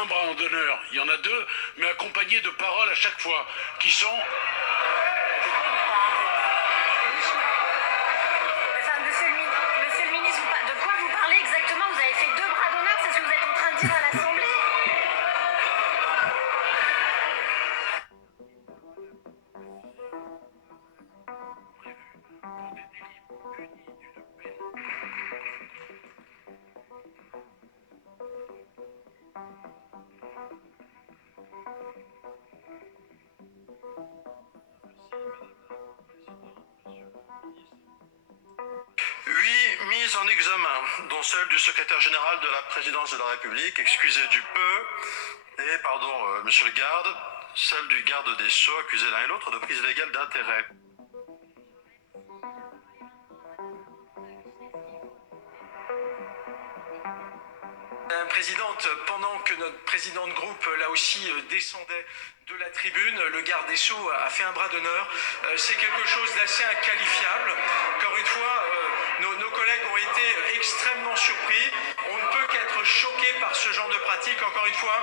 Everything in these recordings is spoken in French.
un bras d'honneur, il y en a deux, mais accompagnés de paroles à chaque fois, qui sont... Enfin, monsieur le ministre, de quoi vous parlez exactement? Vous avez fait 2 bras d'honneur, c'est ce que vous êtes en train de dire à l'Assemblée? Mises en examen, dont celle du secrétaire général de la présidence de la République, excusé du peu, et, pardon, monsieur le garde, celle du garde des Sceaux, accusé l'un et l'autre de prise illégale d'intérêt. Madame la Présidente, pendant que notre président de groupe, là aussi, descendait de la tribune, le garde des Sceaux a fait un bras d'honneur. C'est quelque chose d'assez inqualifiable. Encore une fois, nos collègues ont été extrêmement surpris. On ne peut qu'être choqué par ce genre de pratique. Encore une fois,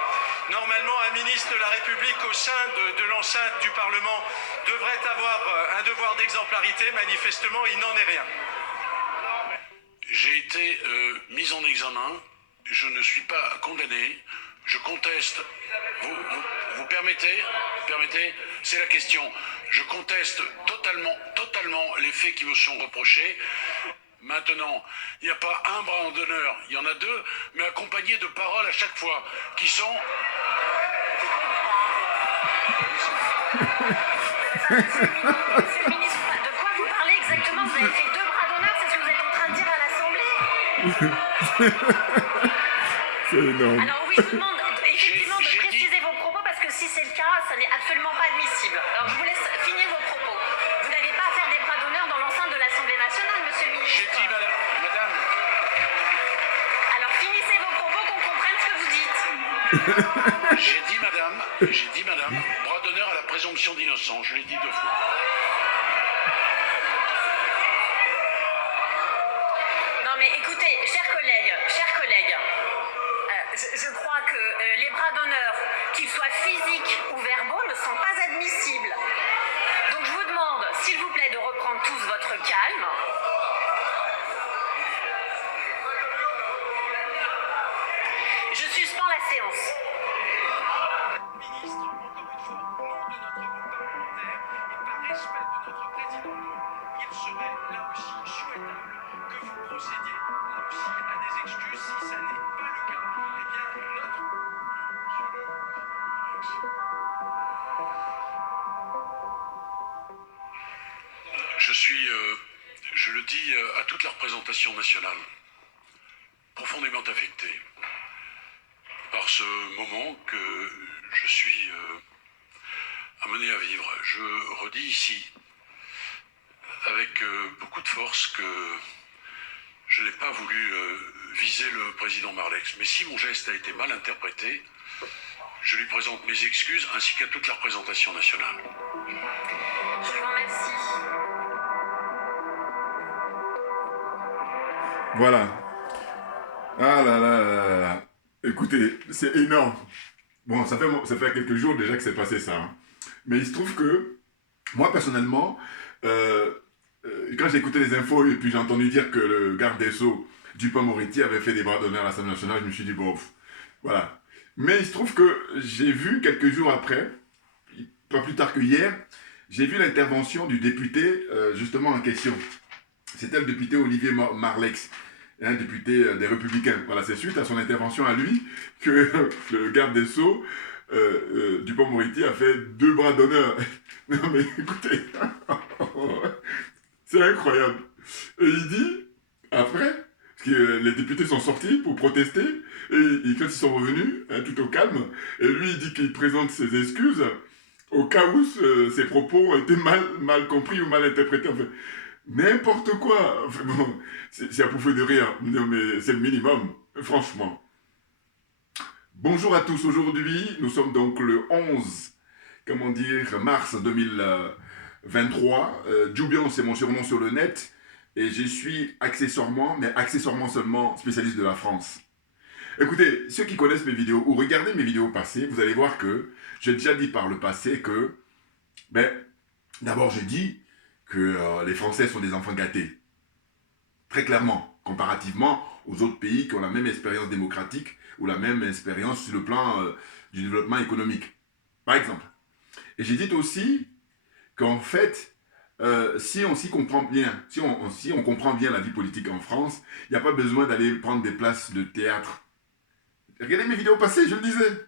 normalement, un ministre de la République au sein de l'enceinte du Parlement devrait avoir un devoir d'exemplarité. Manifestement, il n'en est rien. J'ai été mis en examen, je ne suis pas condamné, je conteste. Vous permettez? C'est la question. Je conteste totalement les faits qui me sont reprochés. Maintenant, il n'y a pas un bras d'honneur, il y en a deux, mais accompagnés de paroles à chaque fois, qui sont... Monsieur le ministre, de quoi vous parlez exactement? Vous avez fait 2 bras d'honneur, c'est ce que vous êtes en train de dire à l'Assemblée? C'est énorme. Alors oui, je vous demande effectivement de préciser vos propos, parce que si c'est le cas, ça n'est absolument pas admissible. Alors je vous laisse finir vos propos. Vous n'avez pas à faire des bras d'honneur dans l'enceinte de l'Assemblée nationale, monsieur le ministre. J'ai dit, madame... Alors finissez vos propos, qu'on comprenne ce que vous dites. J'ai dit, madame, bras d'honneur à la présomption d'innocence, je l'ai dit 2 fois. Non mais écoutez, chers collègues, je crois que les bras d'honneur, qu'ils soient physiques ou verbaux, ne sont pas admissibles. Donc je vous demande, s'il vous plaît, de reprendre tous votre calme. Je suspends la séance. Ministre, encore une fois, au nom de notre groupe parlementaire et par respect de notre président de groupe, il serait là aussi souhaitable que vous procédiez là aussi à des excuses si ça n'est pas le cas. Eh bien, Je suis, je le dis à toute la représentation nationale, profondément affecté par ce moment que je suis amené à vivre. Je redis ici, avec beaucoup de force, que je n'ai pas voulu viser le président Marlex. Mais si mon geste a été mal interprété, je lui présente mes excuses ainsi qu'à toute la représentation nationale. Je vous remercie. Voilà. Ah là là là là. Écoutez, c'est énorme. Bon, ça fait quelques jours déjà que c'est passé ça. Hein. Mais il se trouve que, moi personnellement, quand j'ai écouté les infos et puis j'ai entendu dire que le garde des Sceaux, Dupond-Moretti, avait fait des bras d'honneur à l'Assemblée nationale, je me suis dit, bon, voilà. Mais il se trouve que j'ai vu quelques jours après, pas plus tard que hier, j'ai vu l'intervention du député justement en question. C'était le député Olivier Marlex, un député des Républicains. Voilà, c'est suite à son intervention à lui que le garde des Sceaux, Dupond-Moretti, a fait 2 bras d'honneur. Non mais écoutez, c'est incroyable. Et il dit, après, parce que les députés sont sortis pour protester, et quand ils sont revenus, hein, tout au calme, et lui il dit qu'il présente ses excuses au cas où ses propos ont été mal compris ou mal interprétés. Enfin, n'importe quoi. Enfin, bon, c'est à pouffer de rire. Non, mais c'est le minimum, franchement. Bonjour à tous. Aujourd'hui, nous sommes donc le 11, mars 2023. Djubion, c'est mon surnom sur le net. Et je suis accessoirement, mais accessoirement seulement, spécialiste de la France. Écoutez, ceux qui connaissent mes vidéos ou regardez mes vidéos passées, vous allez voir que j'ai déjà dit par le passé que, ben, d'abord j'ai dit que les Français sont des enfants gâtés. Très clairement, comparativement aux autres pays qui ont la même expérience démocratique ou la même expérience sur le plan du développement économique. Par exemple. Et j'ai dit aussi qu'en fait, si on s'y comprend bien, si on comprend bien la vie politique en France, il n'y a pas besoin d'aller prendre des places de théâtre. Regardez mes vidéos passées, je le disais.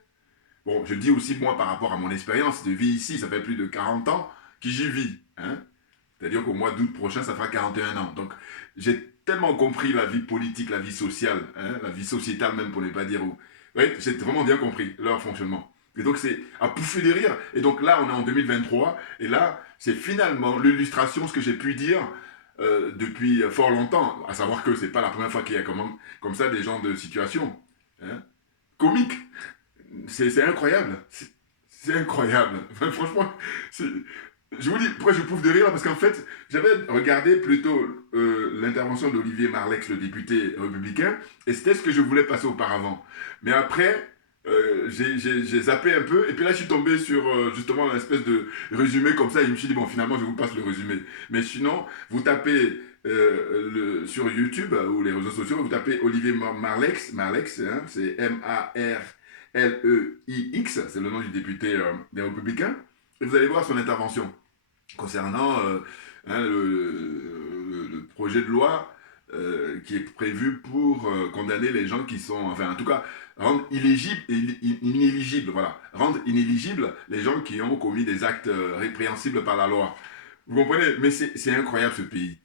Bon, je le dis aussi moi par rapport à mon expérience de vie ici, ça fait plus de 40 ans que j'y vis. Hein? C'est-à-dire qu'au mois d'août prochain, ça fera 41 ans. Donc, j'ai tellement compris la vie politique, la vie sociale, hein, la vie sociétale même pour ne pas dire où. Ouais, j'ai vraiment bien compris leur fonctionnement. Et donc, c'est à pouffer de rire. Et donc là, on est en 2023. Et là, c'est finalement l'illustration, ce que j'ai pu dire depuis fort longtemps. À savoir que c'est pas la première fois qu'il y a comme ça des gens de situation. Hein, comique. C'est incroyable. C'est incroyable. Enfin, franchement, je vous dis pourquoi je pouffe de rire, parce qu'en fait, j'avais regardé plutôt l'intervention d'Olivier Marleix, le député républicain, et c'était ce que je voulais passer auparavant. Mais après, j'ai zappé un peu, et puis là, je suis tombé sur justement une espèce de résumé comme ça, et je me suis dit, bon, finalement, je vous passe le résumé. Mais sinon, vous tapez sur YouTube ou les réseaux sociaux, vous tapez Olivier Marleix, hein, c'est M-A-R-L-E-I-X, c'est le nom du député des Républicains, et vous allez voir son intervention concernant le projet de loi qui est prévu pour condamner les gens qui sont, enfin en tout cas, rendre inéligibles, voilà, rendre inéligibles les gens qui ont commis des actes répréhensibles par la loi. Vous comprenez? Mais c'est incroyable ce pays.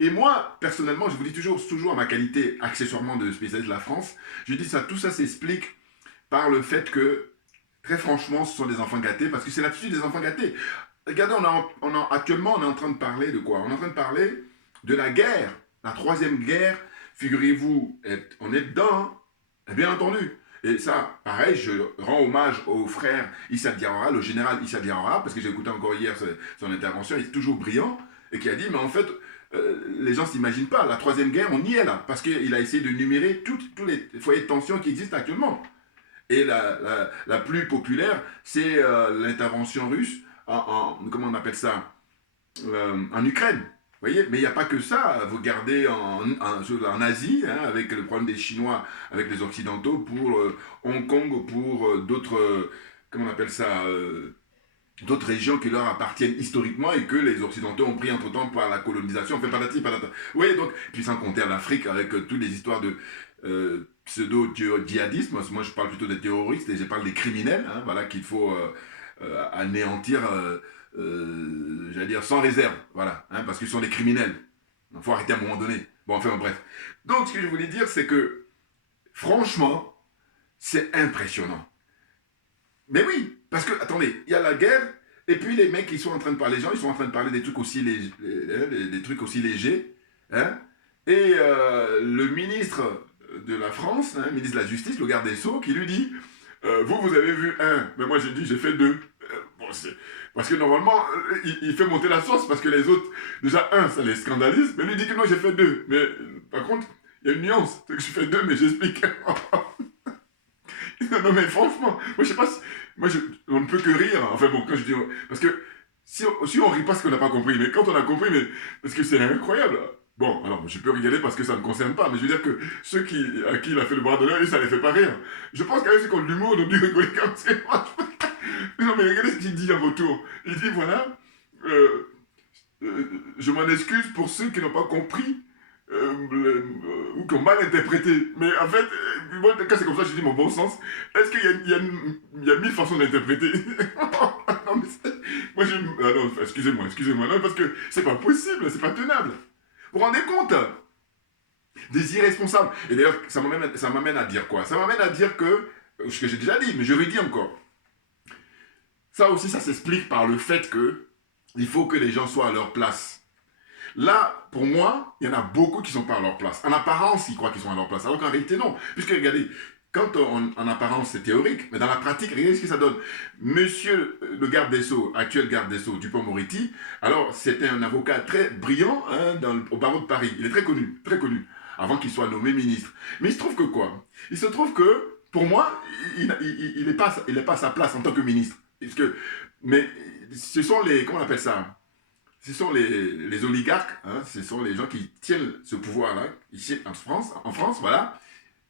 Et moi, personnellement, je vous dis toujours à ma qualité accessoirement de spécialiste de la France, je dis ça, tout ça s'explique par le fait que, très franchement, ce sont des enfants gâtés, parce que c'est l'attitude des enfants gâtés. Regardez, actuellement, on est en train de parler de quoi? On est en train de parler de la guerre, la troisième guerre, figurez-vous, on est dedans, hein, bien entendu. Et ça, pareil, je rends hommage au frère Issa Diawara, le général Issa Diawara, parce que j'ai écouté encore hier son intervention, il est toujours brillant, et qui a dit, mais en fait, les gens ne s'imaginent pas, la troisième guerre, on y est là, parce qu'il a essayé de numérer tous les foyers de tension qui existent actuellement. Et la plus populaire, c'est l'intervention russe comment on appelle ça, en Ukraine. Vous voyez, mais il n'y a pas que ça. Vous regardez en Asie, hein, avec le problème des Chinois, avec les Occidentaux, pour Hong Kong, pour d'autres, comment on appelle ça, d'autres régions qui leur appartiennent historiquement et que les Occidentaux ont pris entre-temps par la colonisation. Enfin, patati patata. Vous voyez, donc, puis sans compter l'Afrique avec toutes les histoires de pseudo-djihadisme. Moi, je parle plutôt des terroristes et je parle des criminels, hein, voilà, qu'il faut anéantir, j'allais dire, sans réserve, voilà, hein, parce qu'ils sont des criminels. Il faut arrêter à un moment donné. Bon, enfin, bref. Donc, ce que je voulais dire, c'est que, franchement, c'est impressionnant. Mais oui, parce que, attendez, il y a la guerre, et puis les mecs, ils sont en train de parler, les gens, ils sont en train de parler des trucs aussi, des trucs aussi légers, hein, et le ministre de la France, hein, ministre de la Justice, le garde des Sceaux, qui lui dit vous avez vu un, mais moi j'ai dit j'ai fait deux. Bon, parce que normalement, il fait monter la sauce, parce que les autres, déjà un, ça les scandalise, mais lui dit que non, j'ai fait deux. Mais par contre, il y a une nuance, c'est que je fais deux, mais j'explique. Non mais franchement, moi je sais pas si, on ne peut que rire, enfin bon, quand je dis, parce que si on rit pas ce qu'on n'a pas compris, mais quand on a compris, mais parce que c'est incroyable. Bon, alors, je peux rigoler parce que ça ne me concerne pas, mais je veux dire que ceux à qui il a fait le bras d'honneur, ça les fait pas rire. Je pense qu'avec c'est comme l'humour, on a dû rigoler comme ça. Non, mais regardez ce qu'il dit à retour. Il dit, voilà, je m'en excuse pour ceux qui n'ont pas compris ou qui ont mal interprété. Mais en fait, moi, quand c'est comme ça, je dis mon bon sens. Est-ce qu'il y a 1000 façons d'interpréter? Non, mais moi, ah non, excusez-moi, non, parce que c'est pas possible, c'est pas tenable. Vous vous rendez compte? Des irresponsables. Et d'ailleurs, ça m'amène à dire quoi? Ça m'amène à dire que, ce que j'ai déjà dit, mais je redis encore. Ça aussi, ça s'explique par le fait que il faut que les gens soient à leur place. Là, pour moi, il y en a beaucoup qui ne sont pas à leur place. En apparence, ils croient qu'ils sont à leur place, alors qu'en réalité, non. Puisque, regardez, quand en apparence, c'est théorique, mais dans la pratique, regardez ce que ça donne. Monsieur le garde des Sceaux, actuel garde des Sceaux, Dupond-Moretti, alors, c'était un avocat très brillant hein, au barreau de Paris. Il est très connu, très connu. avant qu'il soit nommé ministre. Mais il se trouve que quoi? Il se trouve que, pour moi, il n'est pas, à sa place en tant que ministre. Mais ce sont les, comment on appelle ça? Ce sont les oligarques, hein, ce sont les gens qui tiennent ce pouvoir-là, ici en France, voilà.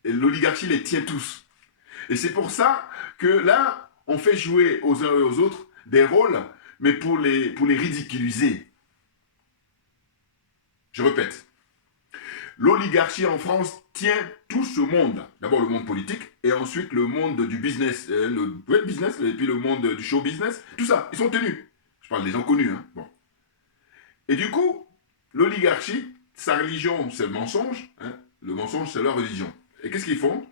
Et l'oligarchie les tient tous. Et c'est pour ça que là, on fait jouer aux uns et aux autres des rôles, mais pour les ridiculiser. Je répète, l'oligarchie en France tient tout ce monde. D'abord le monde politique, et ensuite le monde du business, le web business, et puis le monde du show business. Tout ça, ils sont tenus. Je parle des gens connus. Hein. Bon. Et du coup, l'oligarchie, sa religion, c'est le mensonge. Hein. Le mensonge, c'est leur religion. Et qu'est-ce qu'ils font?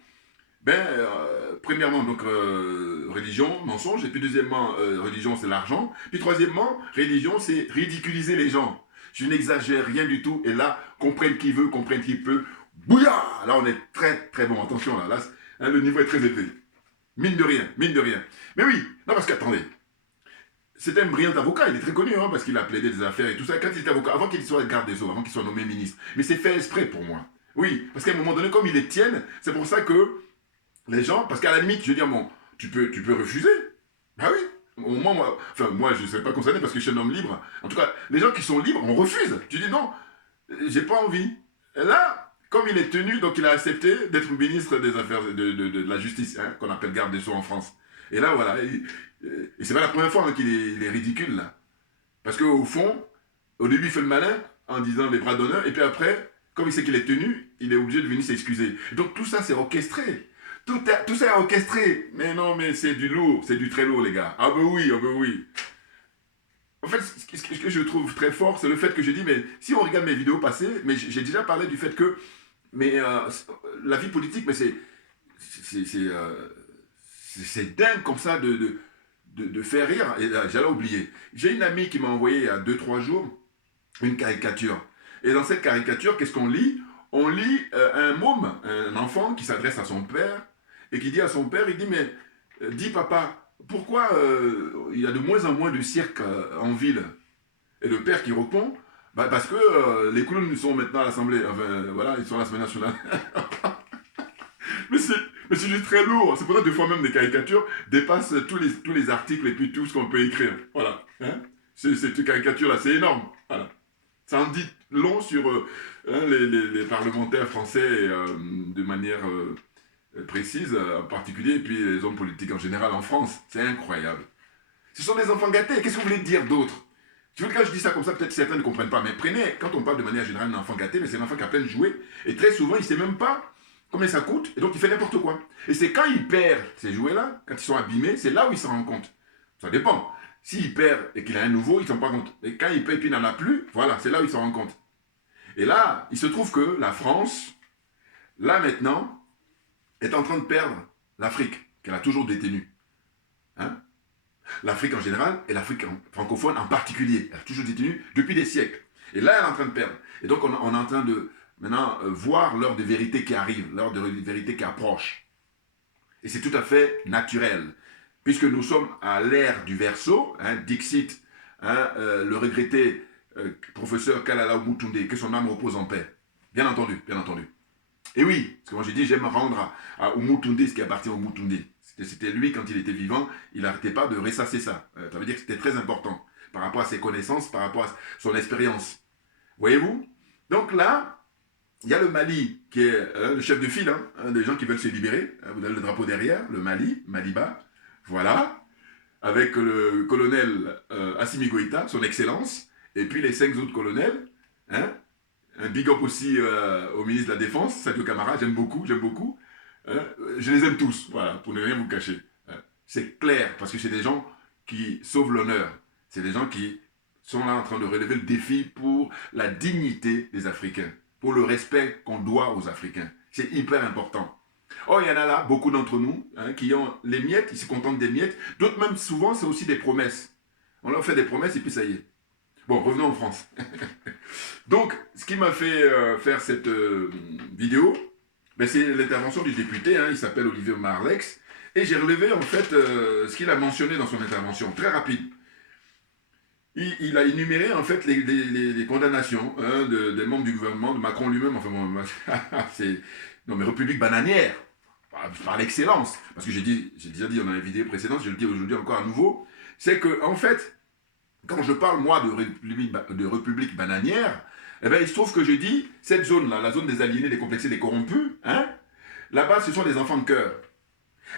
Premièrement, donc, religion, mensonge. Et puis, deuxièmement, religion, c'est l'argent. Puis, troisièmement, religion, c'est ridiculiser les gens. Je n'exagère rien du tout. Et là, comprenne qui veut, comprenne qui peut. Bouya! Là, on est très, très bon. Attention, là hein, le niveau est très élevé. Mine de rien, mine de rien. Mais oui, non, parce qu'attendez. C'était un brillant avocat, il est très connu, hein, parce qu'il a plaidé des affaires et tout ça. Quand il était avocat, avant qu'il soit garde des Sceaux, avant qu'il soit nommé ministre. Mais c'est fait exprès pour moi. Oui, parce qu'à un moment donné, comme ils les tiennent, c'est pour ça que les gens, parce qu'à la limite, je veux dire, bon, tu peux refuser. Ah oui. Au moins, moi, je ne serais pas concerné parce que je suis un homme libre. En tout cas, les gens qui sont libres, on refuse. Tu dis non, j'ai pas envie. Et là, comme il est tenu, donc il a accepté d'être ministre des Affaires de la Justice, hein, qu'on appelle garde des Sceaux en France. Et là, voilà. Et c'est pas la première fois hein, qu'il est ridicule, là. Parce qu'au fond, au début, il fait le malin en disant les bras d'honneur, et puis après, comme il sait qu'il est tenu, il est obligé de venir s'excuser. Donc tout ça, c'est orchestré. Tout ça est orchestré. Mais non, mais c'est du lourd, c'est du très lourd, les gars. Ah ben oui, ah ben oui. En fait, ce que je trouve très fort, c'est le fait que je dis, mais si on regarde mes vidéos passées, mais j'ai déjà parlé du fait que, mais la vie politique, mais c'est dingue comme ça de faire rire. Et j'allais oublier. J'ai une amie qui m'a envoyé il y a 2-3 jours une caricature. Et dans cette caricature, qu'est-ce qu'on lit? On lit un môme, un enfant qui s'adresse à son père et qui dit à son père, il dit, mais dis papa, pourquoi il y a de moins en moins de cirques en ville? Et le père qui répond, bah, parce que les clowns sont maintenant à l'Assemblée, enfin voilà, ils sont à l'Assemblée nationale. mais c'est juste très lourd. C'est pour ça que des fois même des caricatures dépassent tous les articles et puis tout ce qu'on peut écrire. Voilà. Hein, cette caricature-là, c'est énorme. Voilà. Ça en dit long sur les parlementaires français de manière précise, en particulier, et puis les hommes politiques en général en France. C'est incroyable. Ce sont des enfants gâtés. Qu'est-ce que vous voulez dire d'autre? Quand je dis ça comme ça, peut-être certains ne comprennent pas. Mais prenez, quand on parle de manière générale d'un enfant gâté, mais c'est un enfant qui a plein de jouets. Et très souvent, il ne sait même pas combien ça coûte. Et donc, il fait n'importe quoi. Et c'est quand il perd ces jouets-là, quand ils sont abîmés, c'est là où il s'en rend compte. Ça dépend. S'il perd et qu'il a un nouveau, il ne s'en rend pas compte. Et quand il perd et puis il n'en a plus, voilà, c'est là où il s'en rend compte. Et là, il se trouve que la France, là maintenant, est en train de perdre l'Afrique, qu'elle a toujours détenue. Hein? L'Afrique en général et l'Afrique francophone en particulier. Elle a toujours détenu depuis des siècles. Et là, elle est en train de perdre. Et donc, on est en train de maintenant voir l'heure de vérité qui arrive, l'heure de vérité qui approche. Et c'est tout à fait naturel. Puisque nous sommes à l'ère du Verseau, hein, Dixit, hein, le regretté professeur Kalala Oumoutoundé, que son âme repose en paix. Bien entendu, bien entendu. Et oui, parce que moi j'ai dit, j'aime rendre à Oumoutoundé ce qui appartient à Oumoutoundé. C'était lui, quand il était vivant, il n'arrêtait pas de ressasser ça. Ça veut dire que c'était très important par rapport à ses connaissances, par rapport à son expérience. Voyez-vous? Donc là, il y a le Mali, qui est le chef de file, hein, des gens qui veulent se libérer. Vous avez le drapeau derrière, le Mali, Maliba. Voilà. Avec le colonel Assimi Goïta, son excellence, et puis les 5 autres colonels. Hein, un big up aussi au ministre de la Défense, Sadio Camara, j'aime beaucoup, j'aime beaucoup. Je les aime tous, voilà, pour ne rien vous cacher. C'est clair, parce que c'est des gens qui sauvent l'honneur. C'est des gens qui sont là en train de relever le défi pour la dignité des Africains, pour le respect qu'on doit aux Africains. C'est hyper important. Oh, il y en a là, beaucoup d'entre nous, hein, qui ont les miettes, ils se contentent des miettes. D'autres même, souvent, c'est aussi des promesses. On leur fait des promesses et puis ça y est. Bon, revenons en France. Donc, ce qui m'a fait faire cette vidéo, ben, c'est l'intervention du député, hein, il s'appelle Olivier Marleix, et j'ai relevé en fait ce qu'il a mentionné dans son intervention, très rapide. il a énuméré en fait les condamnations hein, des membres du gouvernement, de Macron lui-même, enfin bon, c'est... Non mais République bananière, par l'excellence, parce que j'ai déjà dit dans la vidéo précédente, je le dis aujourd'hui encore à nouveau, c'est que en fait, quand je parle moi de République bananière, eh bien il se trouve que je dis, cette zone-là, la zone des aliénés, des complexés, des corrompus, hein, là-bas ce sont des enfants de cœur.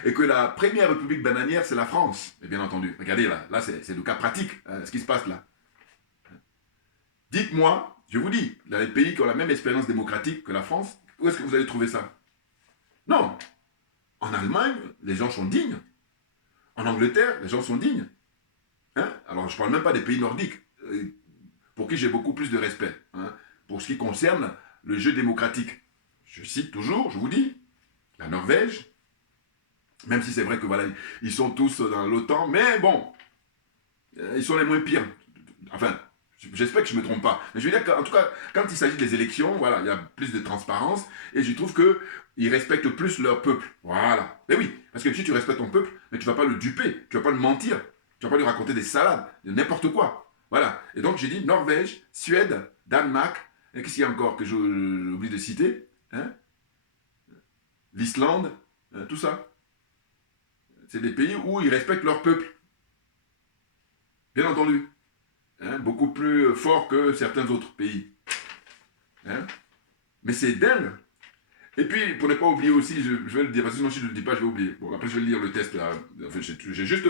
Et que la première république bananière, c'est la France, et bien entendu. Regardez là c'est le cas pratique, hein, ce qui se passe là. Dites-moi, je vous dis, dans les pays qui ont la même expérience démocratique que la France, où est-ce que vous allez trouver ça? Non. En Allemagne, les gens sont dignes. En Angleterre, les gens sont dignes. Hein? Alors, je ne parle même pas des pays nordiques, pour qui j'ai beaucoup plus de respect, hein, pour ce qui concerne le jeu démocratique. Je cite toujours, je vous dis, la Norvège, même si c'est vrai que voilà, ils sont tous dans l'OTAN, mais bon, ils sont les moins pires. Enfin, j'espère que je ne me trompe pas. Mais je veux dire qu'en tout cas, quand il s'agit des élections, voilà, il y a plus de transparence, et je trouve qu'ils respectent plus leur peuple. Voilà. Mais oui, parce que si tu respectes ton peuple, mais tu ne vas pas le duper, tu ne vas pas le mentir, tu ne vas pas lui raconter des salades, n'importe quoi. Voilà. Et donc j'ai dit Norvège, Suède, Danemark, et qu'est-ce qu'il y a encore que j'ai oublié de citer, hein? L'Islande, tout ça. C'est des pays où ils respectent leur peuple. Bien entendu. Hein, beaucoup plus fort que certains autres pays. Hein? Mais c'est dingue. Et puis, pour ne pas oublier aussi, je vais le dire, parce que sinon si je ne le dis pas, je vais oublier. Bon, après je vais lire le test là. Enfin, j'ai juste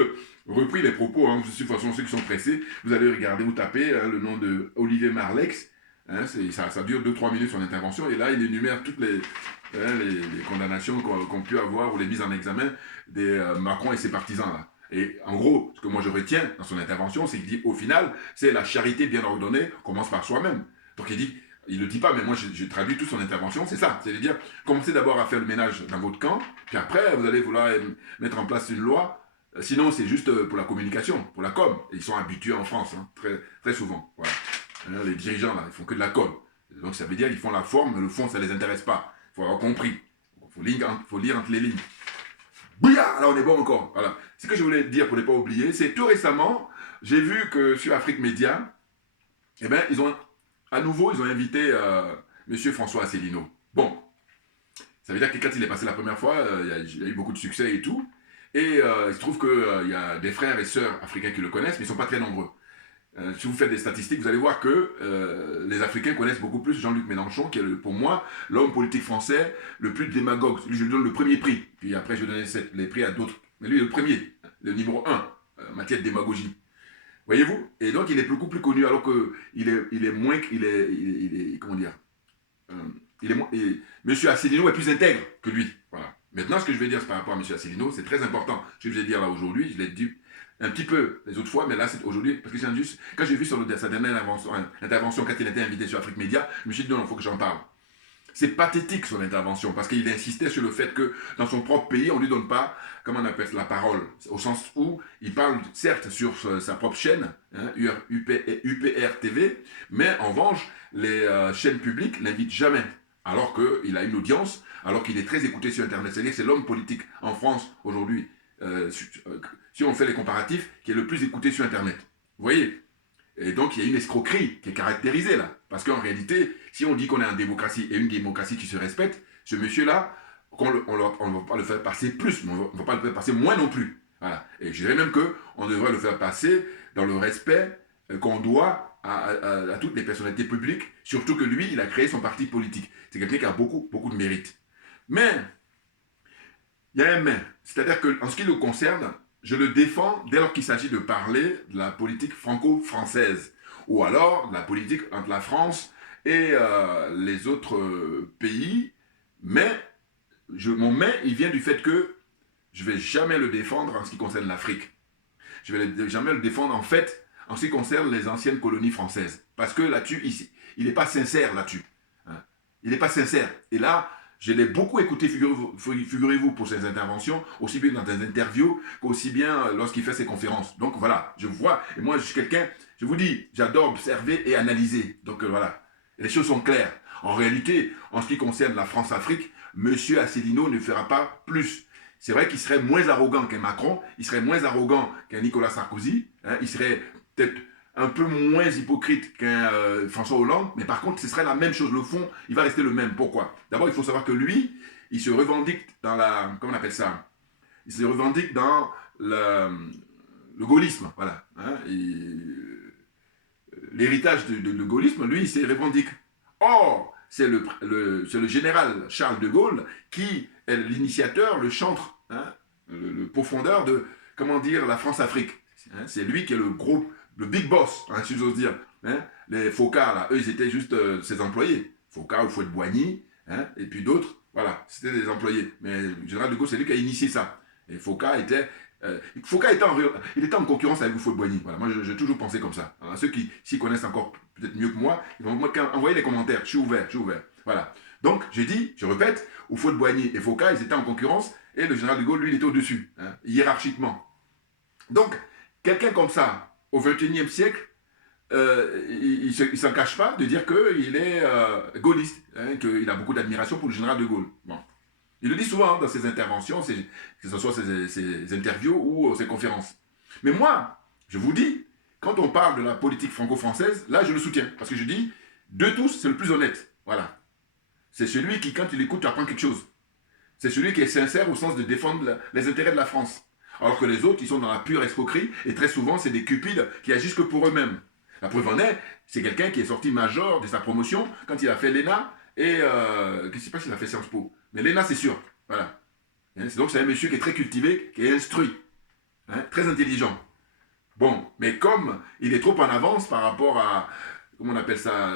repris les propos, hein. De toute façon, ceux qui sont pressés, vous allez regarder ou taper hein, le nom de Olivier Marlex. Hein, ça dure 2-3 minutes son intervention, et là il énumère toutes les condamnations qu'on peut avoir, ou les mises en examen des Macron et ses partisans là. Et en gros, ce que moi je retiens dans son intervention, c'est qu'il dit au final, c'est la charité bien ordonnée commence par soi-même. Donc il dit, il ne le dit pas, mais moi je traduis toute son intervention, c'est ça. C'est-à-dire, commencez d'abord à faire le ménage dans votre camp, puis après vous allez vouloir mettre en place une loi. Sinon, c'est juste pour la communication, pour la com. Et ils sont habitués en France, hein, très, très souvent. Voilà. Les dirigeants, là, ils font que de la com. Donc ça veut dire qu'ils font la forme, mais le fond, ça ne les intéresse pas. Il faut avoir compris. Il faut lire entre les lignes. Bouya, là on est bon encore. Voilà. Ce que je voulais dire pour ne pas oublier, c'est tout récemment, j'ai vu que sur Afrique Média, eh ben, à nouveau, ils ont invité M. François Asselineau. Bon, ça veut dire que quand il est passé la première fois, il y a eu beaucoup de succès et tout. Et il se trouve qu'il y a des frères et sœurs africains qui le connaissent, mais ils ne sont pas très nombreux. Si vous faites des statistiques, vous allez voir que les Africains connaissent beaucoup plus Jean-Luc Mélenchon, qui est pour moi l'homme politique français le plus démagogue. Lui, je lui donne le premier prix, puis après je vais donner les prix à d'autres. Mais lui, le premier, le numéro 1, en matière de démagogie. Voyez-vous? Et donc, il est beaucoup plus connu, alors qu'il est moins... comment dire? Monsieur Asselineau est plus intègre que lui. Voilà. Maintenant, ce que je vais dire par rapport à M. Asselineau, c'est très important. Ce que je vais dire là aujourd'hui, je l'ai dit un petit peu les autres fois, mais là, c'est aujourd'hui, parce que juste, quand j'ai vu sa dernière intervention, quand il était invité sur Afrique Média, je me suis dit non, il faut que j'en parle. C'est pathétique son intervention, parce qu'il insistait sur le fait que dans son propre pays, on ne lui donne pas, comment on appelle ça, la parole, au sens où il parle certes sur sa propre chaîne, hein, UPR TV, mais en revanche, les chaînes publiques ne l'invitent jamais, alors qu'il a une audience, alors qu'il est très écouté sur Internet. C'est-à-dire que c'est l'homme politique en France aujourd'hui, si on fait les comparatifs, qui est le plus écouté sur Internet. Vous voyez? Et donc, il y a une escroquerie qui est caractérisée là. Parce qu'en réalité, si on dit qu'on est en démocratie et une démocratie qui se respecte, ce monsieur-là, on ne va pas le faire passer plus, mais on ne va pas le faire passer moins non plus. Voilà. Et je dirais même qu'on devrait le faire passer dans le respect qu'on doit à toutes les personnalités publiques, surtout que lui, il a créé son parti politique. C'est quelqu'un qui a beaucoup, beaucoup de mérite. Mais, il y a un mais. C'est-à-dire qu'en ce qui le concerne, je le défends dès lors qu'il s'agit de parler de la politique franco-française, ou alors de la politique entre la France et les autres pays, mais mon mais, il vient du fait que je ne vais jamais le défendre en ce qui concerne l'Afrique. Je ne vais jamais le défendre en fait en ce qui concerne les anciennes colonies françaises, parce que là-dessus, il n'est pas sincère là-dessus. Hein. Il n'est pas sincère. Et là, je l'ai beaucoup écouté, figurez-vous, pour ses interventions, aussi bien dans des interviews qu'aussi bien lorsqu'il fait ses conférences. Donc voilà, je vois, et moi je suis quelqu'un, je vous dis, j'adore observer et analyser. Donc voilà, et les choses sont claires. En réalité, en ce qui concerne la France-Afrique, M. Asselineau ne fera pas plus. C'est vrai qu'il serait moins arrogant qu'un Macron, il serait moins arrogant qu'un Nicolas Sarkozy, hein, il serait peut-être un peu moins hypocrite qu'un François Hollande, mais par contre, ce serait la même chose. Le fond, il va rester le même. Pourquoi? D'abord, il faut savoir que lui, il se revendique dans la... Comment on appelle ça? Il se revendique dans le gaullisme, voilà. Hein, l'héritage de gaullisme, lui, il se revendique. Or, c'est le général Charles de Gaulle qui est l'initiateur, le chantre, hein, le profondeur de, comment dire, la France-Afrique. Hein, c'est lui qui est le big boss, hein, si j'ose dire. Hein. Les Focas, là, eux, ils étaient juste ses employés. Focas ou Fouet-de-Boigny, hein, et puis d'autres, voilà, c'était des employés. Mais le général de Gaulle, c'est lui qui a initié ça. Et Focas était il était en concurrence avec Fouet-de-Boigny. Voilà, moi, j'ai toujours pensé comme ça. Alors, ceux qui s'y connaissent encore peut-être mieux que moi, ils vont envoyer les commentaires. Je suis ouvert. Voilà. Donc, j'ai dit, je répète, Fouet-de-Boigny et Focas, ils étaient en concurrence, et le général de Gaulle, lui, il était au-dessus, hein, hiérarchiquement. Donc, quelqu'un comme ça, au XXIe siècle, il ne s'en cache pas de dire qu'il est gaulliste, hein, qu'il a beaucoup d'admiration pour le général de Gaulle. Bon. Il le dit souvent hein, dans ses interventions, que ce soit ses interviews ou ses conférences. Mais moi, je vous dis, quand on parle de la politique franco-française, là, je le soutiens. Parce que je dis, de tous, c'est le plus honnête. Voilà. C'est celui qui, quand tu l'écoutes, tu apprends quelque chose. C'est celui qui est sincère au sens de défendre les intérêts de la France. Alors que les autres, ils sont dans la pure escroquerie, et très souvent, c'est des cupides qui agissent que pour eux-mêmes. La preuve en est, c'est quelqu'un qui est sorti major de sa promotion quand il a fait l'ENA, et je ne sais pas s'il a fait Sciences Po. Mais l'ENA, c'est sûr. Voilà. Donc, c'est un monsieur qui est très cultivé, qui est instruit, hein, très intelligent. Bon, mais comme il est trop en avance par rapport à, comment on appelle ça,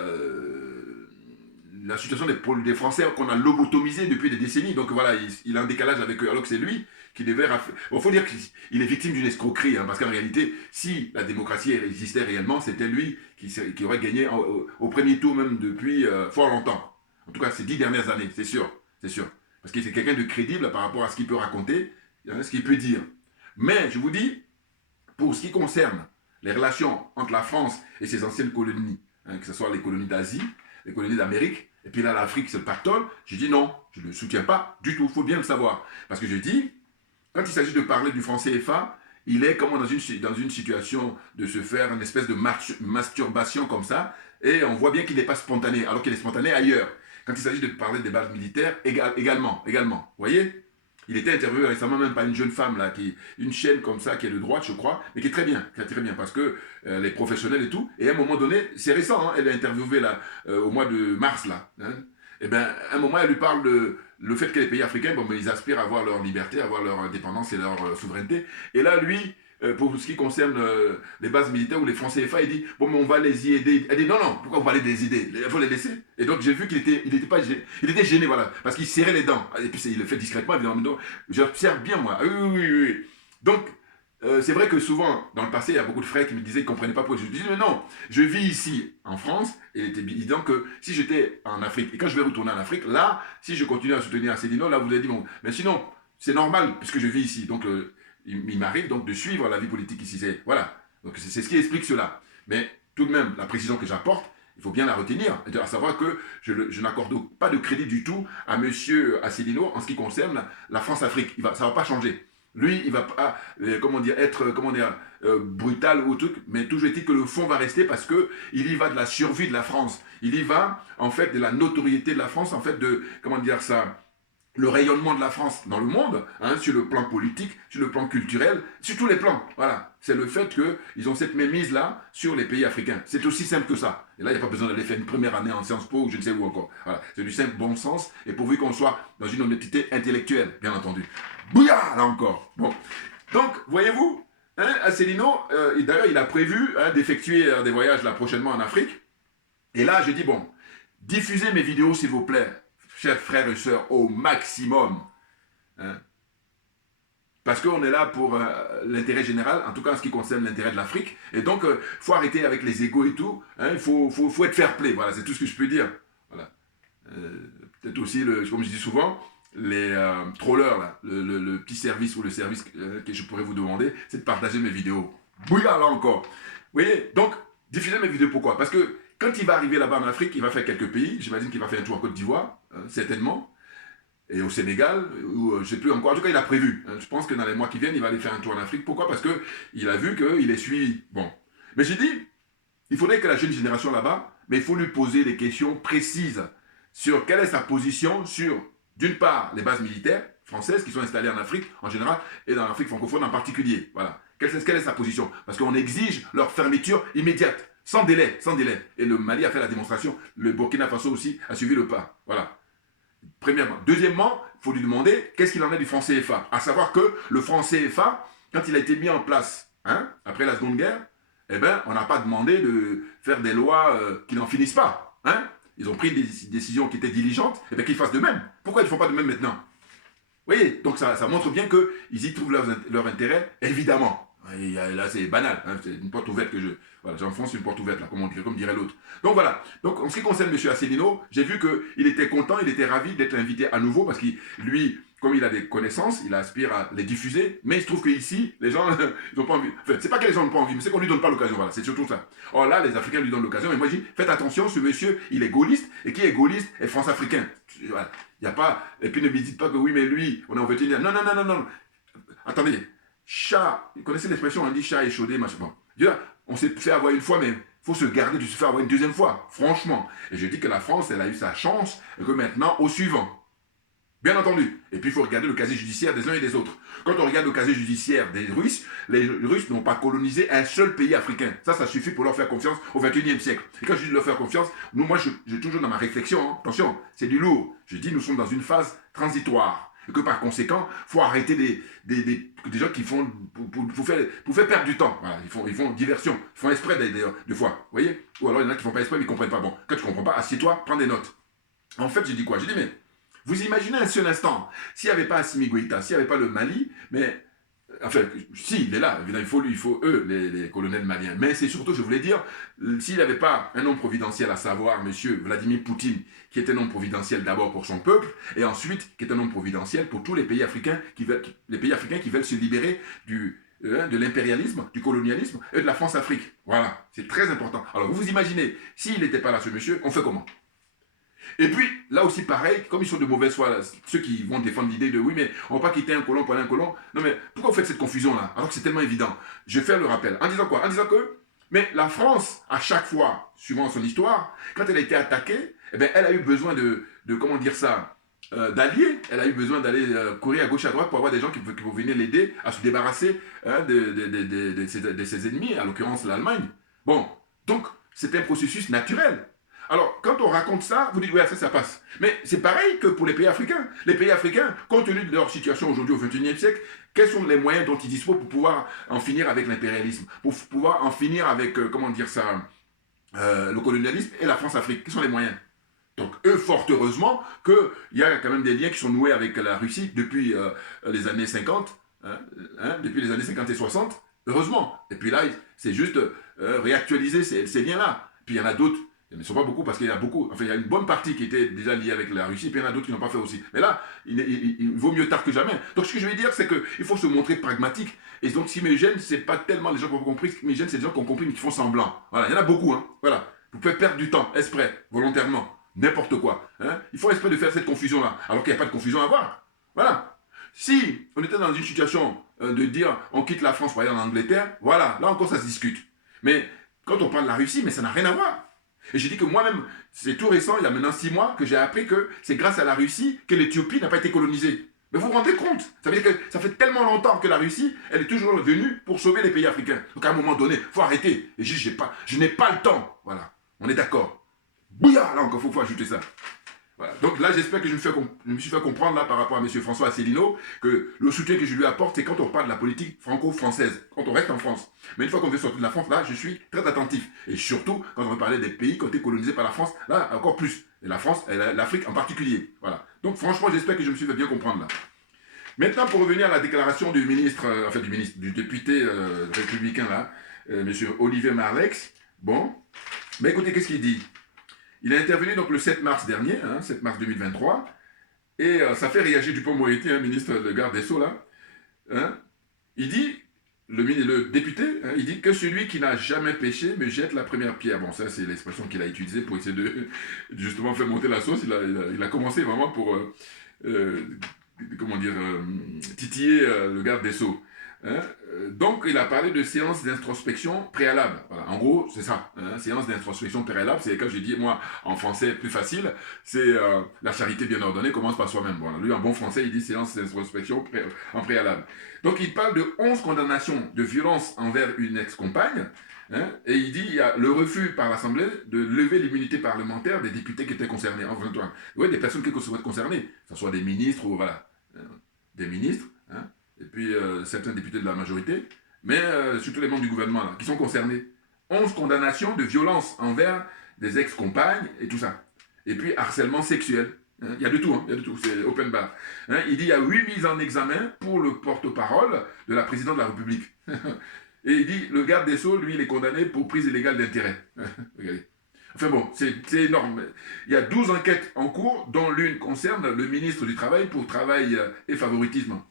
la situation des Français qu'on a lobotomisé depuis des décennies. Donc voilà, il a un décalage avec eux, alors que c'est lui qui devait... Bon, faut dire qu'il est victime d'une escroquerie, hein, parce qu'en réalité, si la démocratie existait réellement, c'était lui qui aurait gagné au premier tour même depuis fort longtemps. En tout cas, ces 10 dernières années, c'est sûr. Parce que c'est quelqu'un de crédible par rapport à ce qu'il peut raconter, hein, ce qu'il peut dire. Mais, je vous dis, pour ce qui concerne les relations entre la France et ses anciennes colonies, hein, que ce soit les colonies d'Asie, les colonies d'Amérique, et puis là, l'Afrique, c'est le pactole, je dis non, je ne le soutiens pas du tout, il faut bien le savoir. Parce que je dis, quand il s'agit de parler du franc CFA, il est comme dans une situation de se faire une espèce de masturbation comme ça, et on voit bien qu'il n'est pas spontané, alors qu'il est spontané ailleurs. Quand il s'agit de parler des bases militaires, également. Vous voyez? Il était interviewé récemment même par une jeune femme, là, une chaîne comme ça, qui est de droite, je crois, mais qui est très bien, parce que les professionnels et tout, et à un moment donné, c'est récent, hein, elle est interviewée là, au mois de mars, là, hein, et bien, à un moment, elle lui parle de le fait que les pays africains, bon, mais ils aspirent à avoir leur liberté, à avoir leur indépendance et leur souveraineté, et là, lui, pour ce qui concerne les bases militaires ou les francs CFA, il dit, bon, mais on va les y aider. Elle dit, non, pourquoi vous allez les aider? Il faut les laisser. Et donc, j'ai vu qu'il était gêné, voilà, parce qu'il serrait les dents. Et puis, il le fait discrètement, évidemment. Donc, j'observe bien, moi. Oui. Donc, c'est vrai que souvent, dans le passé, il y a beaucoup de frères qui me disaient qu'ils ne comprenaient pas pourquoi je disais, mais non, je vis ici, en France, et il était évident que si j'étais en Afrique, et quand je vais retourner en Afrique, là, si je continue à soutenir Asselineau, là, vous avez dit, bon, mais sinon, c'est normal, puisque je vis ici. Donc, il m'arrive donc de suivre la vie politique ici. Voilà. Donc c'est ce qui explique cela. Mais tout de même, la précision que j'apporte, il faut bien la retenir, à savoir que je n'accorde pas de crédit du tout à M. Asselineau en ce qui concerne la France-Afrique. Ça ne va pas changer. Lui, il ne va pas, être brutal ou truc, mais toujours est-il que le fond va rester parce qu'il y va de la survie de la France. Il y va, en fait, de la notoriété de la France, en fait, le rayonnement de la France dans le monde, hein, sur le plan politique, sur le plan culturel, sur tous les plans. Voilà. C'est le fait qu'ils ont cette mémise-là sur les pays africains. C'est aussi simple que ça. Et là, il n'y a pas besoin d'aller faire une première année en Sciences Po ou je ne sais où encore. Voilà. C'est du simple bon sens et pourvu qu'on soit dans une honnêteté intellectuelle, bien entendu. Bouya, là encore. Bon. Donc, voyez-vous, hein, Asselineau, d'ailleurs, il a prévu hein, d'effectuer des voyages là prochainement en Afrique. Et là, je dis, bon, diffusez mes vidéos, s'il vous plaît, chers frères et sœurs, au maximum. Hein? Parce qu'on est là pour l'intérêt général, en tout cas en ce qui concerne l'intérêt de l'Afrique. Et donc, il faut arrêter avec les égos et tout. Hein? Il faut être fair play. Voilà, c'est tout ce que je peux dire. Voilà. Peut-être aussi, comme je dis souvent, les trollers, là, le petit service ou le service que je pourrais vous demander, c'est de partager mes vidéos. Bouillard, là encore. Vous voyez, donc, diffusez mes vidéos, pourquoi? Parce que quand il va arriver là-bas en Afrique, il va faire quelques pays. J'imagine qu'il va faire un tour en Côte d'Ivoire, certainement. Et au Sénégal, ou je ne sais plus encore. En tout cas, il a prévu. Je pense que dans les mois qui viennent, il va aller faire un tour en Afrique. Pourquoi? Parce qu'il a vu qu'il est suivi. Bon. Mais j'ai dit, il faudrait que la jeune génération là-bas, mais il faut lui poser des questions précises sur quelle est sa position sur, d'une part, les bases militaires françaises qui sont installées en Afrique en général et dans l'Afrique francophone en particulier. Voilà. Quelle est sa position? Parce qu'on exige leur fermeture immédiate, sans délai, sans délai. Et le Mali a fait la démonstration, le Burkina Faso aussi a suivi le pas. Voilà. Premièrement. Deuxièmement, il faut lui demander qu'est-ce qu'il en est du franc CFA. À savoir que le franc CFA, quand il a été mis en place, après la Seconde Guerre, eh ben, on n'a pas demandé de faire des lois qui n'en finissent pas. Ils ont pris des décisions qui étaient diligentes, et bien qu'ils fassent de même. Pourquoi ils ne font pas de même maintenant? Vous voyez, donc ça montre bien qu'ils y trouvent leur intérêt, évidemment. Et là, c'est banal, c'est une porte ouverte que voilà, j'enfonce une porte ouverte, là, comme dirait l'autre. Donc voilà, donc en ce qui concerne M. Asselineau, j'ai vu qu'il était content, il était ravi d'être invité à nouveau, parce que lui, comme il a des connaissances, il aspire à les diffuser, mais il se trouve qu'ici, les gens, ils n'ont pas envie. Enfin, c'est pas que les gens n'ont pas envie, mais c'est qu'on ne lui donne pas l'occasion, voilà, c'est surtout ça. Or là, les Africains lui donnent l'occasion, et moi je dis, faites attention, ce monsieur, il est gaulliste, et qui est gaulliste est France-africain. Voilà. Il n'y a pas, et puis ne me dites pas que oui, mais lui, on est en veut dire, non, non, non, non, non. Attendez, chat, vous connaissez l'expression, on dit chat échaudé, machin. Bon. On s'est fait avoir une fois, mais il faut se garder de se faire avoir une deuxième fois, franchement. Et je dis que la France, elle a eu sa chance, et que maintenant, au suivant. Bien entendu. Et puis, il faut regarder le casier judiciaire des uns et des autres. Quand on regarde le casier judiciaire des Russes, les Russes n'ont pas colonisé un seul pays africain. Ça suffit pour leur faire confiance au XXIe siècle. Et quand je dis leur faire confiance, moi, j'ai toujours dans ma réflexion, attention, c'est du lourd. Je dis, nous sommes dans une phase transitoire. Et que par conséquent, il faut arrêter des gens qui font pour faire perdre du temps. Voilà, ils font diversion. Ils font exprès d'ailleurs, des fois. Vous voyez? Ou alors il y en a qui ne font pas exprès, mais ils ne comprennent pas. Bon, quand tu ne comprends pas, assieds-toi, prends des notes. En fait, je dis quoi? Je dis, mais vous imaginez un seul instant, s'il n'y avait pas Assimi Goïta, s'il n'y avait pas le Mali, mais enfin, si, il est là, évidemment, il faut eux, les colonels maliens. Mais c'est surtout, je voulais dire, s'il n'y avait pas un homme providentiel, à savoir M. Vladimir Poutine, qui est un homme providentiel d'abord pour son peuple, et ensuite qui est un homme providentiel pour tous les pays africains qui veulent se libérer de l'impérialisme, du colonialisme et de la France-Afrique. Voilà, c'est très important. Alors vous imaginez, s'il n'était pas là, ce monsieur, on fait comment? Et puis, là aussi, pareil, comme ils sont de mauvaise foi, là, ceux qui vont défendre l'idée de oui, mais on ne va pas quitter un colon pour aller un colon. Non, mais pourquoi vous faites cette confusion-là, alors que c'est tellement évident? Je vais faire le rappel. En disant quoi? En disant que, mais la France, à chaque fois, suivant son histoire, quand elle a été attaquée, eh bien, elle a eu besoin de comment dire ça, d'alliés. Elle a eu besoin d'aller courir à gauche, à droite pour avoir des gens qui venaient l'aider à se débarrasser de ses ennemis, à l'occurrence l'Allemagne. Bon, donc, c'était un processus naturel. Alors, quand on raconte ça, vous dites, oui, ça passe. Mais c'est pareil que pour les pays africains. Les pays africains, compte tenu de leur situation aujourd'hui au XXIe siècle, quels sont les moyens dont ils disposent pour pouvoir en finir avec l'impérialisme, pour pouvoir en finir avec, le colonialisme et la France-Afrique? Quels sont les moyens? Donc, eux, fort heureusement, qu'il y a quand même des liens qui sont noués avec la Russie depuis les années 50, depuis les années 50 et 60, heureusement. Et puis là, c'est juste réactualiser ces liens-là. Puis il y en a d'autres. Il ne sont pas beaucoup parce qu'il y a beaucoup, enfin il y a une bonne partie qui était déjà liée avec la Russie, puis il y en a d'autres qui n'ont pas fait aussi. Mais là, il vaut mieux tard que jamais. Donc ce que je veux dire, c'est qu'il faut se montrer pragmatique. Et donc ce qui me gêne, c'est pas tellement les gens qui ont compris, ce qui me gêne, c'est les gens qui ont compris mais qui font semblant. Voilà, il y en a beaucoup, Voilà. Vous pouvez perdre du temps, exprès, volontairement, n'importe quoi. Il faut exprès de faire cette confusion-là, alors qu'il n'y a pas de confusion à avoir. Voilà. Si on était dans une situation de dire on quitte la France pour aller en Angleterre, voilà, là encore ça se discute. Mais quand on parle de la Russie, mais ça n'a rien à voir. Et j'ai dit que moi-même, c'est tout récent, il y a maintenant 6 mois, que j'ai appris que c'est grâce à la Russie que l'Éthiopie n'a pas été colonisée. Mais vous vous rendez compte? Ça veut dire que ça fait tellement longtemps que la Russie, elle est toujours venue pour sauver les pays africains. Donc à un moment donné, il faut arrêter. Et je n'ai pas le temps. Voilà, on est d'accord. Bouillard, là encore, il faut ajouter ça. Voilà. Donc là, j'espère que je me suis fait comprendre là, par rapport à M. François Asselineau, que le soutien que je lui apporte, c'est quand on parle de la politique franco-française, quand on reste en France. Mais une fois qu'on veut sortir de la France, là, je suis très attentif. Et surtout, quand on veut parler des pays qui ont été colonisés par la France, là, encore plus. Et la France, et l'Afrique en particulier. Voilà. Donc franchement, j'espère que je me suis fait bien comprendre là. Maintenant, pour revenir à la déclaration du ministre, du député républicain là, M. Olivier Marleix, bon, mais écoutez, qu'est-ce qu'il dit? Il a intervenu donc le 7 mars dernier, 7 mars 2023, et ça fait réagir Dupond-Moretti, ministre de garde des Sceaux, là. Il dit, le député, il dit que celui qui n'a jamais péché me jette la première pierre. Bon, ça c'est l'expression qu'il a utilisée pour essayer de justement faire monter la sauce. Il a commencé vraiment pour, titiller le garde des Sceaux. hein. Donc, il a parlé de séance d'introspection préalable. Voilà. En gros, c'est ça. Hein, séance d'introspection préalable, c'est quand j'ai dit, moi, en français plus facile, c'est la charité bien ordonnée commence par soi-même. Voilà. Lui, en bon français, il dit séance d'introspection en préalable. Donc, il parle de 11 condamnations de violence envers une ex-compagne. Hein, et il dit il y a le refus par l'Assemblée de lever l'immunité parlementaire des députés qui étaient concernés. Enfin, ouais, des personnes qui soient concernées, que ce soit des ministres ou voilà, des ministres, hein, et puis certains députés de la majorité, mais surtout les membres du gouvernement là, qui sont concernés. 11 condamnations de violence envers des ex-compagnes et tout ça. Et puis harcèlement sexuel. Hein, il y a de tout, hein, il y a de tout, c'est open bar. Hein, il dit il y a 8 mises en examen pour le porte-parole de la présidente de la République. Et il dit, le garde des Sceaux, lui, il est condamné pour prise illégale d'intérêt. Regardez. Enfin bon, c'est énorme. Il y a 12 enquêtes en cours, dont l'une concerne le ministre du Travail pour travail et favoritisme.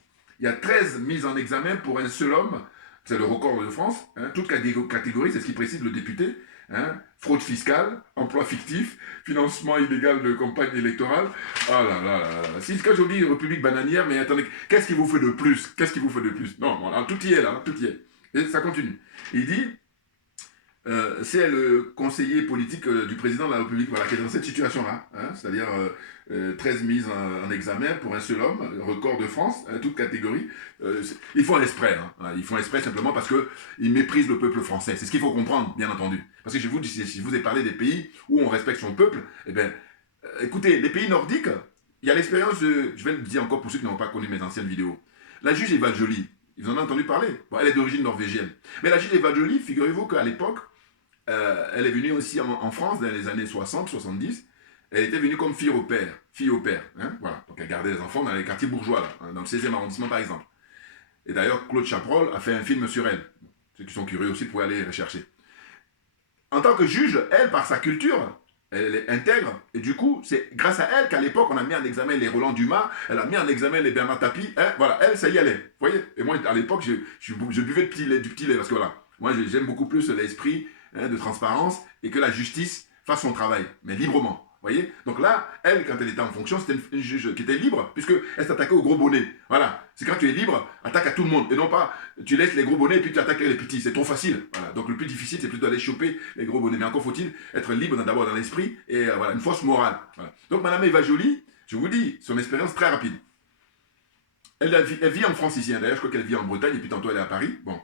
Il y a 13 mises en examen pour un seul homme, c'est le record de France, hein, toute catégorie, c'est ce qui précise le député, hein, fraude fiscale, emploi fictif, financement illégal de campagne électorale. Ah là là là là. Si quand je dis République bananière, mais attendez, qu'est-ce qu'il vous fait de plus? Qu'est-ce qu'il vous fait de plus? Non, voilà, tout y est là, tout y est. Et ça continue. Il dit, c'est le conseiller politique du président de la République voilà, qui est dans cette situation-là, hein, c'est-à-dire 13 mises en examen pour un seul homme, record de France, hein, toute catégorie. Ils font exprès, hein, ils font exprès simplement parce qu'ils méprisent le peuple français. C'est ce qu'il faut comprendre, bien entendu. Parce que je vous ai parlé des pays où on respecte son peuple, eh bien, écoutez, les pays nordiques, il y a l'expérience de, je vais le dire encore pour ceux qui n'ont pas connu mes anciennes vidéos, la juge Eva Joly. Ils en ont entendu parler. Bon, elle est d'origine norvégienne. Mais la juge Eva Joly, figurez-vous qu'à l'époque, elle est venue aussi en France dans les années 60-70. Elle était venue comme fille au père. Hein, voilà. Donc elle gardait les enfants dans les quartiers bourgeois, là, hein, dans le 16e arrondissement par exemple. Et d'ailleurs, Claude Chabrol a fait un film sur elle. Ceux qui sont curieux aussi pourraient aller rechercher. En tant que juge, elle, par sa culture, elle est intègre, et du coup, c'est grâce à elle qu'à l'époque, on a mis en examen les Roland Dumas, elle a mis en examen les Bernard Tapie, hein, voilà, elle, ça y allait, vous voyez. Et moi, à l'époque, je buvais du petit lait, parce que voilà, moi, j'aime beaucoup plus l'esprit de transparence, et que la justice fasse son travail, mais librement, vous voyez. Donc là, elle, quand elle était en fonction, c'était une juge qui était libre, puisqu'elle s'attaquait au gros bonnet, voilà. C'est quand tu es libre, attaque à tout le monde, et non pas, tu laisses les gros bonnets, et puis tu attaques les petits, c'est trop facile, voilà. Donc le plus difficile, c'est plutôt d'aller choper les gros bonnets, mais encore faut-il être libre d'abord dans l'esprit, et voilà, une force morale, voilà. Donc Madame Eva Joly, je vous dis, son expérience très rapide. Elle vit en France ici, hein. D'ailleurs je crois qu'elle vit en Bretagne, et puis tantôt elle est à Paris, bon.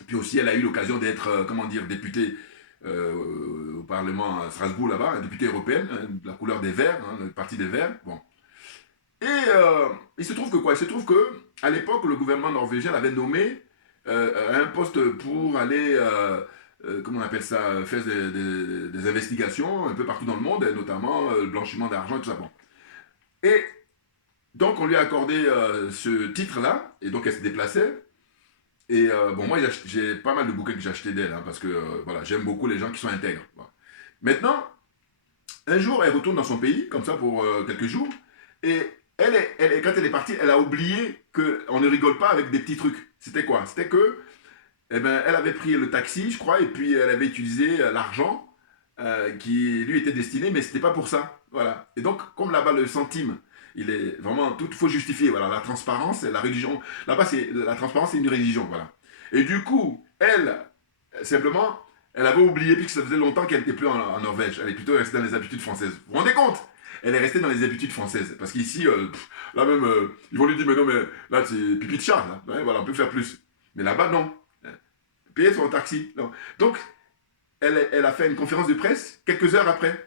Et puis aussi elle a eu l'occasion d'être, comment dire, députée au Parlement à Strasbourg là-bas, députée européenne, hein, de la couleur des Verts, hein, le parti des Verts, bon. Et il se trouve que quoi? Il se trouve que à l'époque, le gouvernement norvégien l'avait nommé à un poste pour aller, comment on appelle ça, faire des investigations un peu partout dans le monde, et notamment le blanchiment d'argent et tout ça. Bon. Et donc, on lui a accordé ce titre-là, et donc elle se déplaçait. Et bon, moi, j'ai pas mal de bouquins que j'ai achetés d'elle, hein, parce que voilà, j'aime beaucoup les gens qui sont intègres. Voilà. Maintenant, un jour, elle retourne dans son pays, comme ça, pour quelques jours, et quand elle est partie, elle a oublié qu'on ne rigole pas avec des petits trucs. C'était quoi? C'était que, eh ben, elle avait pris le taxi, je crois, et puis elle avait utilisé l'argent qui lui était destiné, mais c'était pas pour ça. Voilà. Et donc, comme là-bas, le centime, il est vraiment tout, faut justifier. Voilà, la transparence, la religion. Là-bas, la transparence, c'est une religion. Voilà. Et du coup, elle, simplement, elle avait oublié, puisque ça faisait longtemps qu'elle n'était plus en Norvège. Elle est plutôt restée dans les habitudes françaises. Vous vous rendez compte? Elle est restée dans les habitudes françaises. Parce qu'ici, là même, ils vont lui dire, mais non, mais là, c'est pipi de chat. Là. Ouais, voilà, on peut faire plus. Mais là-bas, non. Payer son taxi. Non. Donc, elle a fait une conférence de presse quelques heures après.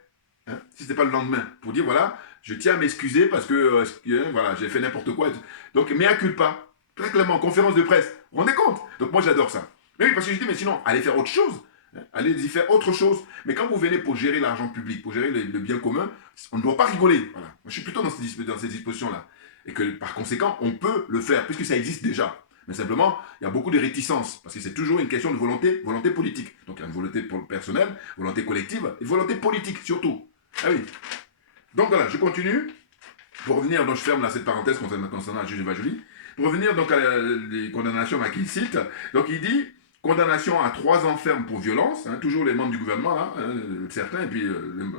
Hein, si ce n'était pas le lendemain. Pour dire, voilà, je tiens à m'excuser parce que, voilà, j'ai fait n'importe quoi. Donc, mea culpa. Très clairement, conférence de presse. Vous vous rendez compte? Donc, moi, j'adore ça. Mais oui, parce que je dis, mais sinon, allez faire autre chose. Allez y faire autre chose. Mais quand vous venez pour gérer l'argent public, pour gérer le bien commun, on ne doit pas rigoler. Voilà. Moi, je suis plutôt dans ces dispositions-là. Et que par conséquent, on peut le faire, puisque ça existe déjà. Mais simplement, il y a beaucoup de réticences, parce que c'est toujours une question de volonté politique. Donc il y a une volonté personnelle, volonté collective, et volonté politique surtout. Ah oui. Donc voilà, je continue. Pour revenir, donc je ferme là cette parenthèse concernant la juge Eva Joly. Pour revenir donc à les condamnations à qui il cite, donc il dit Condamnation à 3 ans ferme pour violence, hein, toujours les membres du gouvernement, là, hein, certains, et puis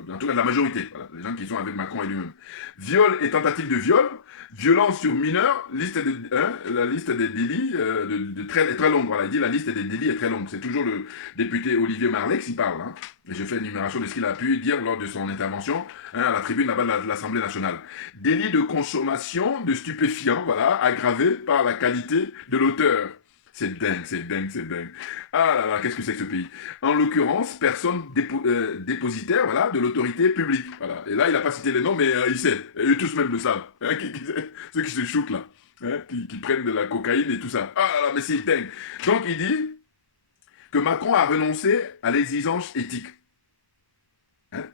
en tout cas la majorité, voilà, les gens qui sont avec Macron et lui-même. Viol et tentative de viol, violence sur mineurs, la liste des délits est très longue. Voilà, il dit la liste des délits est très longue. C'est toujours le député Olivier Marleix qui parle. Hein, et je fais une énumération de ce qu'il a pu dire lors de son intervention à la tribune là-bas de l'Assemblée nationale. Délit de consommation de stupéfiants, voilà, aggravé par la qualité de l'auteur. C'est dingue, c'est dingue, c'est dingue. Ah là là, qu'est-ce que c'est que ce pays? En l'occurrence, personne dépositaire, voilà, de l'autorité publique. Voilà. Et là, il n'a pas cité les noms, mais il sait. Et eux tous même le savent. Hein, ceux qui se shootent là, hein, qui prennent de la cocaïne et tout ça. Ah là là, mais c'est dingue. Donc il dit que Macron a renoncé à l'exigence éthique. Hein?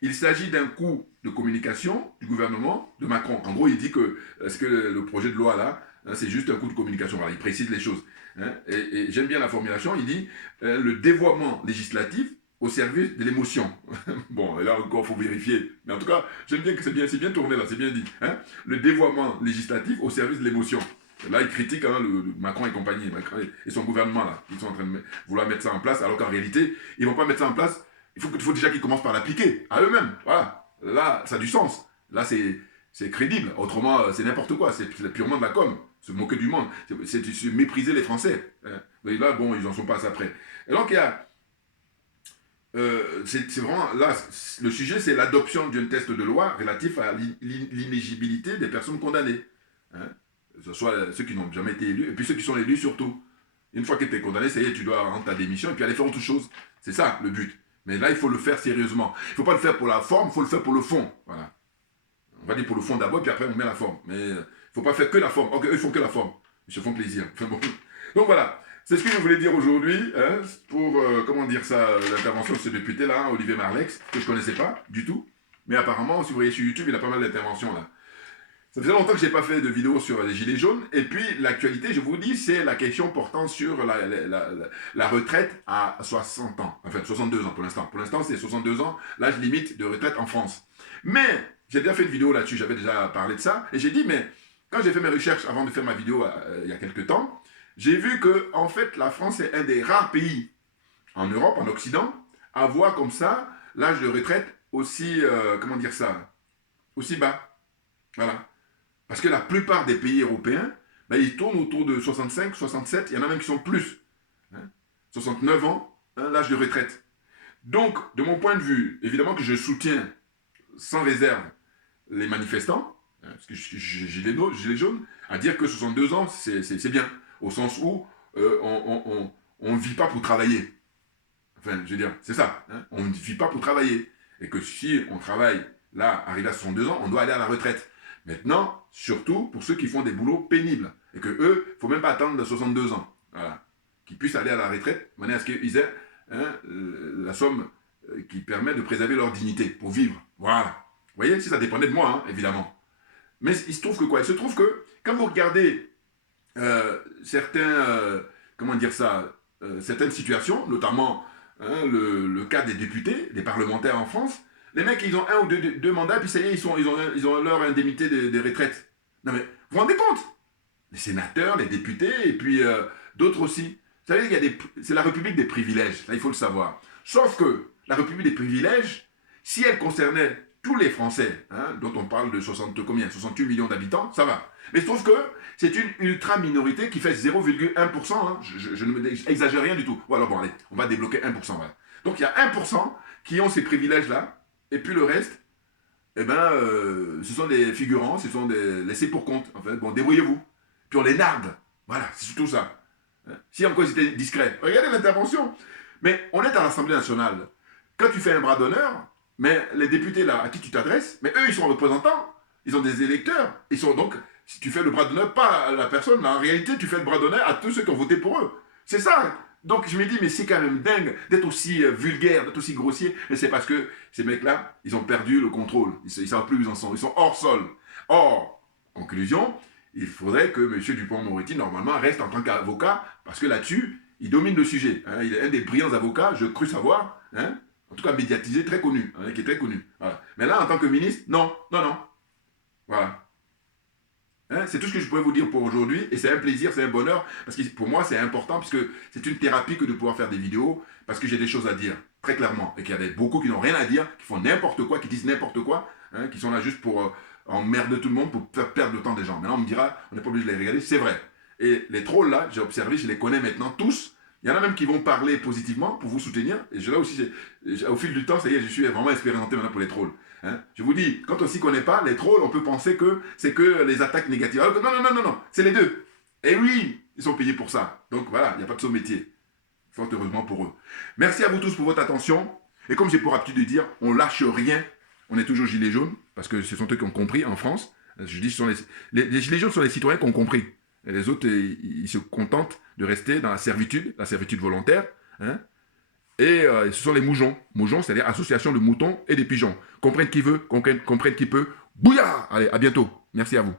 Il s'agit d'un coup de communication du gouvernement de Macron. En gros, il dit que, le projet de loi là, c'est juste un coup de communication. Voilà, il précise les choses. Hein, et j'aime bien la formulation. Il dit le dévoiement législatif au service de l'émotion. Bon, là encore, il faut vérifier. Mais en tout cas, j'aime bien que c'est bien tourné là, c'est bien dit. Hein, le dévoiement législatif au service de l'émotion. Là, il critique hein, le Macron et compagnie, Macron et son gouvernement là. Ils sont en train de vouloir mettre ça en place, alors qu'en réalité, ils ne vont pas mettre ça en place. Il faut déjà qu'ils commencent par l'appliquer à eux-mêmes. Voilà. Là, ça a du sens. Là, c'est crédible. Autrement, c'est n'importe quoi. C'est purement de la com. Se moquer du monde. C'est mépriser les Français. Hein. Et là, bon, ils n'en sont pas à ça près. Et donc, il y a... c'est vraiment... Là, le sujet, c'est l'adoption d'un test de loi relatif à l'inéligibilité des personnes condamnées. Hein. Que ce soit ceux qui n'ont jamais été élus, et puis ceux qui sont élus surtout. Une fois que tu es condamné, ça y est, tu dois rendre ta démission et puis aller faire autre chose. C'est ça, le but. Mais là, il faut le faire sérieusement. Il ne faut pas le faire pour la forme, il faut le faire pour le fond. Voilà. On va dire pour le fond d'abord, puis après on met la forme. Mais il ne faut pas faire que la forme. Ok, eux, ils font que la forme. Ils se font plaisir. Enfin, bon. Donc voilà, c'est ce que je voulais dire aujourd'hui, hein, pour, comment dire ça, l'intervention de ce député-là, Olivier Marleix, que je ne connaissais pas du tout. Mais apparemment, si vous voyez sur YouTube, il a pas mal d'interventions là. Ça faisait longtemps que je n'ai pas fait de vidéo sur les gilets jaunes. Et puis, l'actualité, je vous dis, c'est la question portant sur la retraite à 60 ans. Enfin, 62 ans pour l'instant. Pour l'instant, c'est 62 ans, l'âge limite de retraite en France. Mais, j'ai déjà fait une vidéo là-dessus, j'avais déjà parlé de ça. Et j'ai dit, mais quand j'ai fait mes recherches avant de faire ma vidéo il y a quelques temps, j'ai vu que, en fait, la France est un des rares pays en Europe, en Occident, à avoir comme ça l'âge de retraite aussi, comment dire ça, aussi bas. Voilà. Parce que la plupart des pays européens, ben, ils tournent autour de 65, 67, il y en a même qui sont plus. Hein, 69 ans, hein, l'âge de retraite. Donc, de mon point de vue, évidemment que je soutiens sans réserve les manifestants, hein, parce que gilet jaune, à dire que 62 ans, c'est bien, au sens où on ne vit pas pour travailler. Enfin, je veux dire, c'est ça, hein, on ne vit pas pour travailler. Et que si on travaille, là, arrivé à 62 ans, on doit aller à la retraite. Maintenant, surtout pour ceux qui font des boulots pénibles. Et que eux, il ne faut même pas attendre de 62 ans. Voilà. Qu'ils puissent aller à la retraite, de manière à ce qu'ils aient hein, la somme qui permet de préserver leur dignité pour vivre. Voilà. Vous voyez, si ça dépendait de moi, hein, évidemment. Mais il se trouve que quoi? Il se trouve que, quand vous regardez comment dire ça, certaines situations, notamment hein, le cas des députés, des parlementaires en France, les mecs, ils ont un ou deux mandats, puis ça y est, ils ont leur indemnité de retraite. Non mais, vous vous rendez compte? Les sénateurs, les députés, et puis d'autres aussi. Vous savez, c'est la République des privilèges, ça il faut le savoir. Sauf que la République des privilèges, si elle concernait tous les Français, hein, dont on parle de 68 millions d'habitants, ça va. Mais il se trouve que c'est une ultra-minorité qui fait 0,1%, hein, je ne exagère rien du tout. Voilà, bon allez, on va débloquer 1%. Voilà. Donc il y a 1% qui ont ces privilèges-là, et puis le reste, eh ben, ce sont des figurants, ce sont des laissés pour compte. En fait, bon, débrouillez-vous. Puis on les nargue. Voilà, c'est surtout ça. Hein? Si encore ils étaient discrets. Regardez l'intervention. Mais on est à l'Assemblée nationale. Quand tu fais un bras d'honneur, mais les députés là, à qui tu t'adresses, mais eux, ils sont représentants. Ils ont des électeurs. Ils sont donc, si tu fais le bras d'honneur, pas à la personne, là, en réalité, tu fais le bras d'honneur à tous ceux qui ont voté pour eux. C'est ça. Donc je me dis, mais c'est quand même dingue d'être aussi vulgaire, d'être aussi grossier. Mais c'est parce que ces mecs-là, ils ont perdu le contrôle. Ils ne savent plus où ils en sont. Ils sont hors sol. Or, conclusion, il faudrait que M. Dupond-Moretti, normalement, reste en tant qu'avocat, parce que là-dessus, il domine le sujet. Hein. Il est un des brillants avocats, je crus savoir, hein, en tout cas médiatisé, très connu, hein, qui est très connu. Voilà. Mais là, en tant que ministre, non. Voilà. Hein, c'est tout ce que je pourrais vous dire pour aujourd'hui. Et c'est un plaisir, c'est un bonheur. Parce que pour moi, c'est important, puisque c'est une thérapie que de pouvoir faire des vidéos. Parce que j'ai des choses à dire, très clairement. Et qu'il y a beaucoup qui n'ont rien à dire, qui font n'importe quoi, qui disent n'importe quoi. Hein, qui sont là juste pour emmerder tout le monde, pour faire perdre le temps des gens. Maintenant, on me dira, on n'est pas obligé de les regarder. C'est vrai. Et les trolls, là, j'ai observé, je les connais maintenant tous. Il y en a même qui vont parler positivement pour vous soutenir. Et là aussi, au fil du temps, ça y est, je suis vraiment expérimenté maintenant pour les trolls. Hein, je vous dis, quand on s'y connaît pas, les trolls, on peut penser que c'est que les attaques négatives. Alors que non, c'est les deux. Et oui, ils sont payés pour ça. Donc voilà, il n'y a pas de sous-métier. Fort heureusement pour eux. Merci à vous tous pour votre attention. Et comme j'ai pour habitude de dire, on lâche rien. On est toujours gilets jaunes, parce que ce sont eux qui ont compris en France. Je dis, les gilets jaunes sont les citoyens qui ont compris. Et les autres, ils se contentent de rester dans la servitude volontaire. Hein. Et ce sont les moujons. Moujons, c'est-à-dire association de moutons et des pigeons. Comprenne qui veut, comprenne qui peut. Bouillard! Allez, à bientôt. Merci à vous.